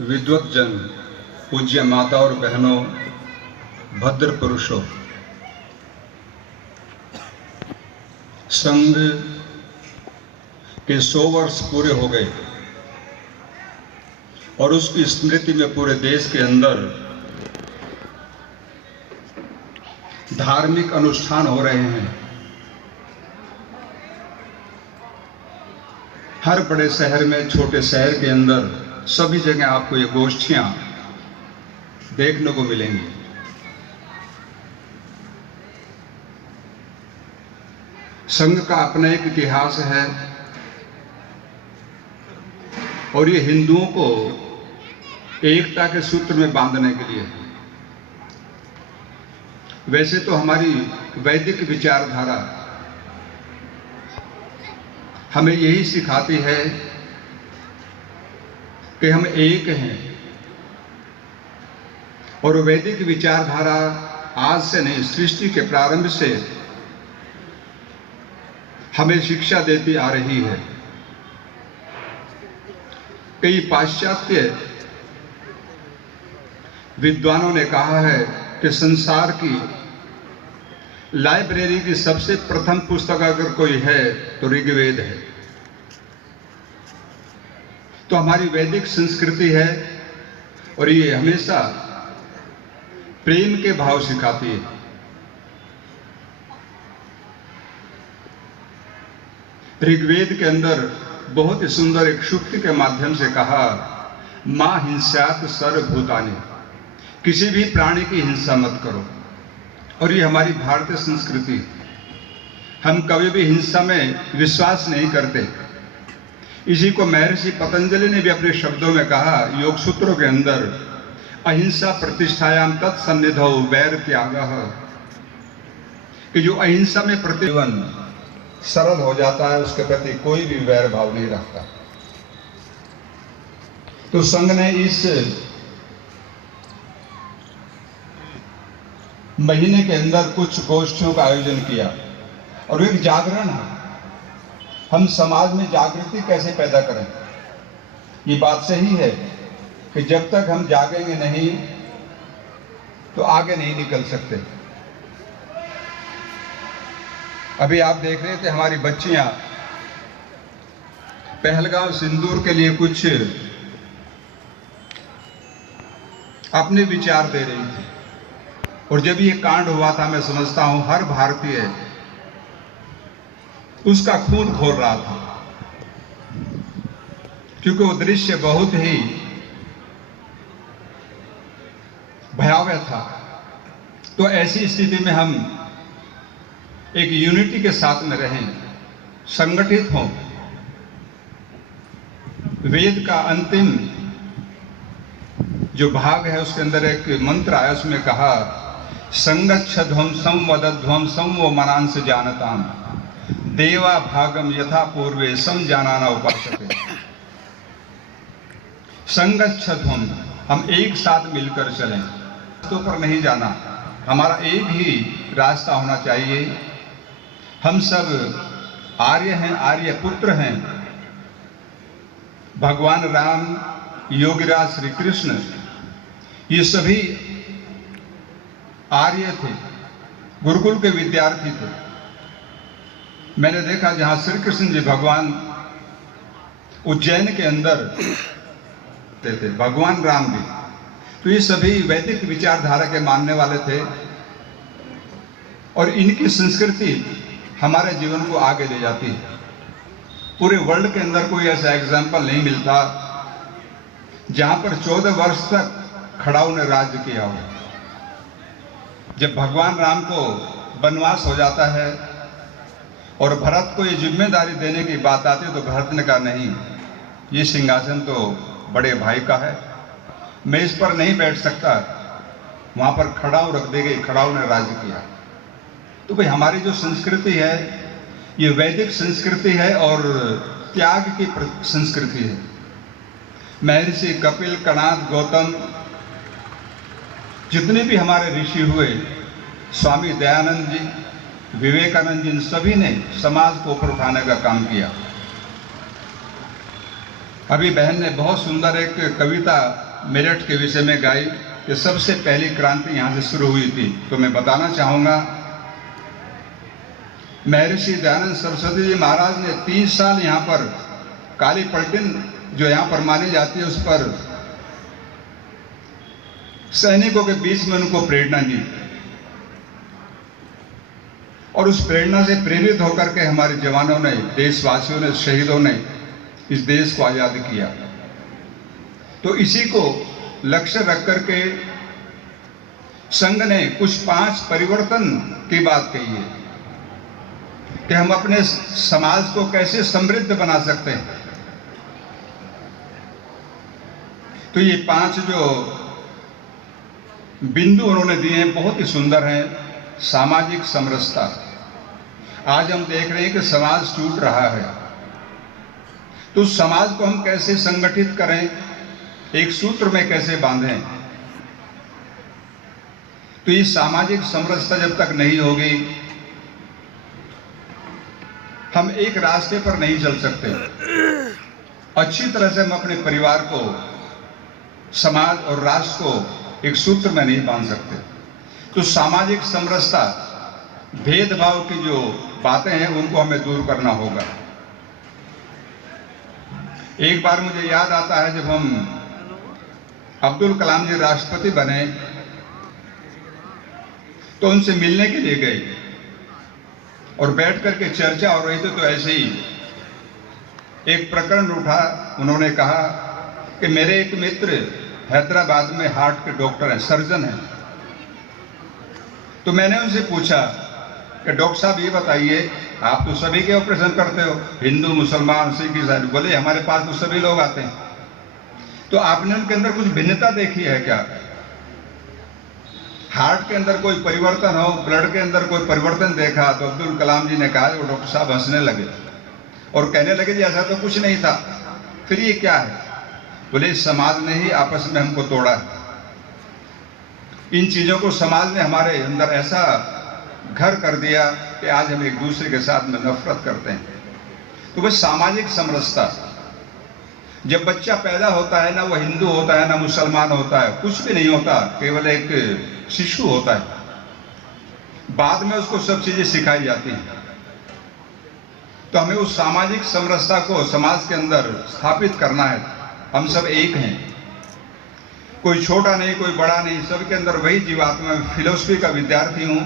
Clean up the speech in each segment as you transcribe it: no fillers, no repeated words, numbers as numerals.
विद्वत जन, पूज्य माता और बहनों, भद्र पुरुषों, संघ के 100 वर्ष पूरे हो गए और उसकी स्मृति में पूरे देश के अंदर धार्मिक अनुष्ठान हो रहे हैं। हर बड़े शहर में, छोटे शहर के अंदर, सभी जगह आपको ये गोष्ठियां देखने को मिलेंगी। संघ का अपना एक इतिहास है और ये हिंदुओं को एकता के सूत्र में बांधने के लिए। वैसे तो हमारी वैदिक विचारधारा हमें यही सिखाती है कि हम एक हैं, और वैदिक विचारधारा आज से नहीं, सृष्टि के प्रारंभ से हमें शिक्षा देती आ रही है। कई पाश्चात्य विद्वानों ने कहा है कि संसार की लाइब्रेरी की सबसे प्रथम पुस्तक अगर कोई है तो ऋग्वेद है। तो हमारी वैदिक संस्कृति है और ये हमेशा प्रेम के भाव सिखाती है। ऋग्वेद के अंदर बहुत ही सुंदर एक सूक्ति के माध्यम से कहा, मां हिंसात सर्वभूतानि, किसी भी प्राणी की हिंसा मत करो। और ये हमारी भारतीय संस्कृति, हम कभी भी हिंसा में विश्वास नहीं करते। इसी को महर्षि पतंजलि ने भी अपने शब्दों में कहा, योग सूत्रों के अंदर, अहिंसा प्रतिष्ठायाम तत्सन्निधौ वैर त्यागः, कि जो अहिंसा में प्रतिवन सरल हो जाता है, उसके प्रति कोई भी वैर भाव नहीं रखता। तो संघ ने इस महीने के अंदर कुछ गोष्ठियों का आयोजन किया और एक जागरण है। हम समाज में जागृति कैसे पैदा करें? ये बात सही है कि जब तक हम जागेंगे नहीं तो आगे नहीं निकल सकते। अभी आप देख रहे थे हमारी बच्चियां पहलगाम सिंदूर के लिए कुछ अपने विचार दे रही थी, और जब ये कांड हुआ था, मैं समझता हूं हर भारतीय उसका खून खोल रहा था, क्योंकि वो दृश्य बहुत ही भयावह था। तो ऐसी स्थिति में हम एक यूनिटी के साथ में रहें, संगठित हों। वेद का अंतिम जो भाग है उसके अंदर एक मंत्र आया, उसमें कहा, संगच्छध्वम संवदध्वम संवो मनांस जानताम देवा भागम यथा पूर्वे सम जानाना उपासते। संगच्छध्वम, हम एक साथ मिलकर चलें, रास्तों पर नहीं जाना, हमारा एक ही रास्ता होना चाहिए। हम सब आर्य हैं, आर्य पुत्र हैं। भगवान राम, योगीराज श्री कृष्ण, ये सभी आर्य थे, गुरुकुल के विद्यार्थी थे। मैंने देखा जहां श्री कृष्ण जी भगवान उज्जैन के अंदर थे, भगवान राम भी, तो ये सभी वैदिक विचारधारा के मानने वाले थे। और इनकी संस्कृति हमारे जीवन को आगे ले जाती है। पूरे वर्ल्ड के अंदर कोई ऐसा एग्जाम्पल नहीं मिलता जहां पर 14 वर्ष तक खड़ाऊ ने राज्य किया हो। जब भगवान राम को वनवास हो जाता है और भरत को ये जिम्मेदारी देने की बात आती है, तो भरत ने कहा, नहीं, ये सिंहासन तो बड़े भाई का है, मैं इस पर नहीं बैठ सकता। वहां पर खड़ाऊ रख दी गई, खड़ाऊ ने राज्य किया। तो भाई हमारी जो संस्कृति है ये वैदिक संस्कृति है और त्याग की संस्कृति है। महर्षि कपिल, कणाद, गौतम, जितने भी हमारे ऋषि हुए, स्वामी दयानंद जी, विवेकानंद जी, इन सभी ने समाज को ऊपर उठाने का काम किया। अभी बहन ने बहुत सुंदर एक कविता मेरठ के विषय में गाई कि सबसे पहली क्रांति यहाँ से शुरू हुई थी। तो मैं बताना चाहूँगा, महर्षि दयानंद सरस्वती जी महाराज ने 30 साल यहाँ पर काली पलटन जो यहाँ पर मानी जाती है उस पर सैनिकों के बीच में उनको प्रेरणा दी, और उस प्रेरणा से प्रेरित होकर के हमारे जवानों ने, देशवासियों ने, शहीदों ने इस देश को आजाद किया। तो इसी को लक्ष्य रख करके संघ ने कुछ 5 परिवर्तन की बात कही है कि हम अपने समाज को कैसे समृद्ध बना सकते हैं। तो ये 5 जो बिंदु उन्होंने दिए हैं बहुत ही सुंदर हैं। सामाजिक समरसता, आज हम देख रहे हैं कि समाज टूट रहा है, तो समाज को हम कैसे संगठित करें, एक सूत्र में कैसे बांधें। तो ये सामाजिक समरसता जब तक नहीं होगी, हम एक रास्ते पर नहीं चल सकते। अच्छी तरह से हम अपने परिवार को, समाज और राष्ट्र को एक सूत्र में नहीं बांध सकते। तो सामाजिक समरसता, भेदभाव की जो बातें हैं उनको हमें दूर करना होगा। एक बार मुझे याद आता है जब हम अब्दुल कलाम जी राष्ट्रपति बने तो उनसे मिलने के लिए गए और बैठ करके चर्चा हो रही थी। तो ऐसे ही एक प्रकरण उठा, उन्होंने कहा कि मेरे एक मित्र हैदराबाद में हार्ट के डॉक्टर हैं, सर्जन हैं। तो मैंने उनसे पूछा कि डॉक्टर साहब ये बताइए, आप तो सभी के ऑपरेशन करते हो, हिंदू, मुसलमान, सिख, ईसाई। बोले हमारे पास तो सभी लोग आते हैं। तो आपने उनके अंदर कुछ भिन्नता देखी है क्या? हार्ट के अंदर कोई परिवर्तन हो, ब्लड के अंदर कोई परिवर्तन देखा? तो अब्दुल कलाम जी ने कहा, वो डॉक्टर साहब हंसने लगे और कहने लगे जी ऐसा तो कुछ नहीं था। फिर ये क्या है? बोले समाज ने ही आपस में हमको तोड़ा है। इन चीजों को समाज ने हमारे अंदर ऐसा घर कर दिया कि आज हम एक दूसरे के साथ में नफरत करते हैं। तो बस सामाजिक समरसता, जब बच्चा पैदा होता है ना वो हिंदू होता है ना मुसलमान होता है, कुछ भी नहीं होता, केवल एक शिशु होता है। बाद में उसको सब चीजें सिखाई जाती हैं। तो हमें उस सामाजिक समरसता को समाज के अंदर स्थापित करना है। हम सब एक हैं, कोई छोटा नहीं, कोई बड़ा नहीं, सबके अंदर वही जीवात्मा। मैं फिलोसफी का विद्यार्थी हूँ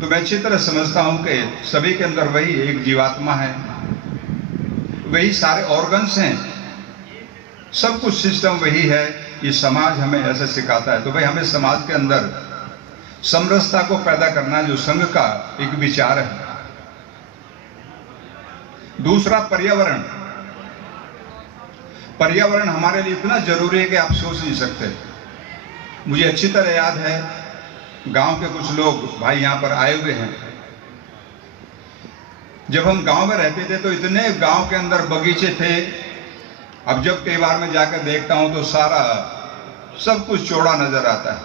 तो मैं अच्छी तरह समझता हूँ कि सभी के अंदर वही एक जीवात्मा है, वही सारे ऑर्गन्स हैं, सब कुछ सिस्टम वही है। ये समाज हमें ऐसे सिखाता है। तो भाई हमें समाज के अंदर समरसता को पैदा करना जो संघ का एक विचार है। दूसरा, पर्यावरण। पर्यावरण हमारे लिए इतना जरूरी है कि आप सोच नहीं सकते। मुझे अच्छी तरह याद है, गांव के कुछ लोग भाई यहाँ पर आए हुए हैं। जब हम गांव में रहते थे तो इतने गांव के अंदर बगीचे थे। अब जब त्योहार में जाकर देखता हूं तो सारा सब कुछ चौड़ा नजर आता है,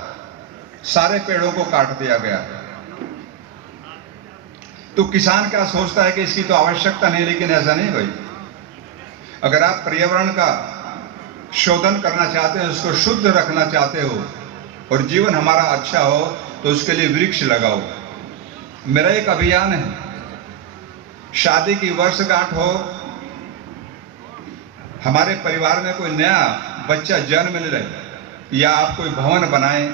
सारे पेड़ों को काट दिया गया। तो किसान क्या सोचता है कि इसकी तो आवश्यकता नहीं, लेकिन ऐसा नहीं भाई। अगर आप पर्यावरण का शोधन करना चाहते हो, उसको शुद्ध रखना चाहते हो और जीवन हमारा अच्छा हो, तो उसके लिए वृक्ष लगाओ। मेरा एक अभियान है, शादी की वर्षगांठ हो, हमारे परिवार में कोई नया बच्चा जन्म ले या आप कोई भवन बनाएं,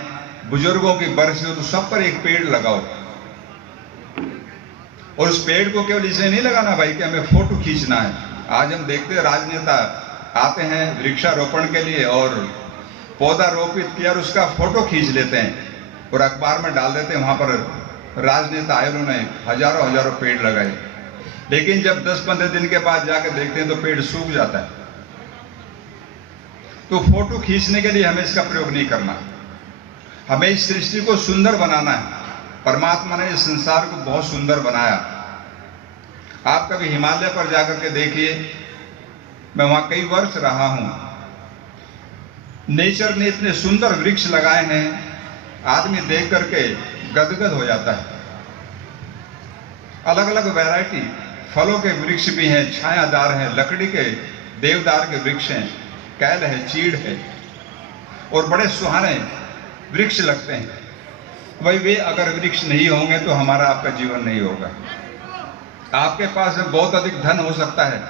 बुजुर्गों की बरसी हो, तो सब पर एक पेड़ लगाओ। और उस पेड़ को केवल इसलिए नहीं लगाना भाई कि हमें फोटो खींचना है। आज हम देखते हैं राजनेता आते हैं वृक्षारोपण के लिए और पौधा रोपित किया और उसका फोटो खींच लेते हैं और अखबार में डाल देते हैं। वहां पर राजनेता आए, उन्होंने हजारों हजारों पेड़ लगाए, लेकिन जब 10-15 दिन के बाद जाकर देखते हैं तो पेड़ सूख जाता है। तो फोटो खींचने के लिए हमें इसका प्रयोग नहीं करना। हमें इस सृष्टि को सुंदर बनाना है। परमात्मा ने इस संसार को बहुत सुंदर बनाया। आप कभी हिमालय पर जाकर के देखिए, मैं वहां कई वर्ष रहा हूं। नेचर ने इतने सुंदर वृक्ष लगाए हैं, आदमी देख करके गदगद हो जाता है। अलग अलग वैरायटी फलों के वृक्ष भी हैं, छायादार हैं, लकड़ी के देवदार के वृक्ष हैं, कैल है, चीड़ है। और बड़े सुहाने वृक्ष लगते हैं, भाई वे अगर वृक्ष नहीं होंगे तो हमारा आपका जीवन नहीं होगा। आपके पास बहुत अधिक धन हो सकता है,